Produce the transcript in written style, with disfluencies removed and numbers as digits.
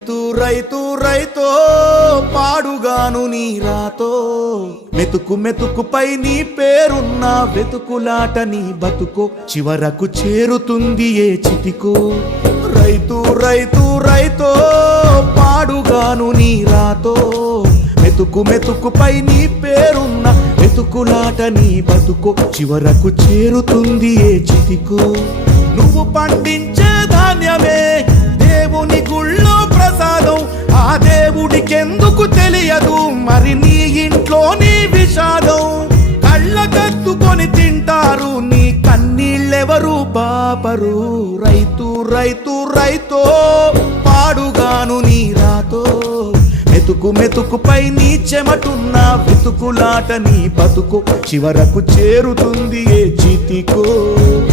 రైతు రైతో పాడుగాను నీ రాతో మెతుకు మెతుకుపై నీ పేరున్న వెతుకులాట నీ బతుకో చివరకు చేరుతుంది ఏ చితికో రైతు రైతు రైతో పాడుగాను నీ రాతో మెతుకు మెతుకుపై నీ పేరున్న వెతుకులాట నీ బతుకో చివరకు చేరుతుంది ఏ చితికో నువ్వు పండించే ధాన్యమే దేవుని గుళ్ళో ప్రసాదం ఆ దేవుడికెందుకు తెలియదు మరి నీ ఇంట్లో నీ విషాదం కళ్ళకత్తుకొని తింటారు నీ కన్నీళ్ళెవరు పాపరు రైతు రైతు రైతో పాడుగాను నీ రాతో మెతుకు మెతుకుపై నీ చెమటున్న వెతుకులాట నీ బతుకు చివరకు చేరుతుంది ఏ చితికో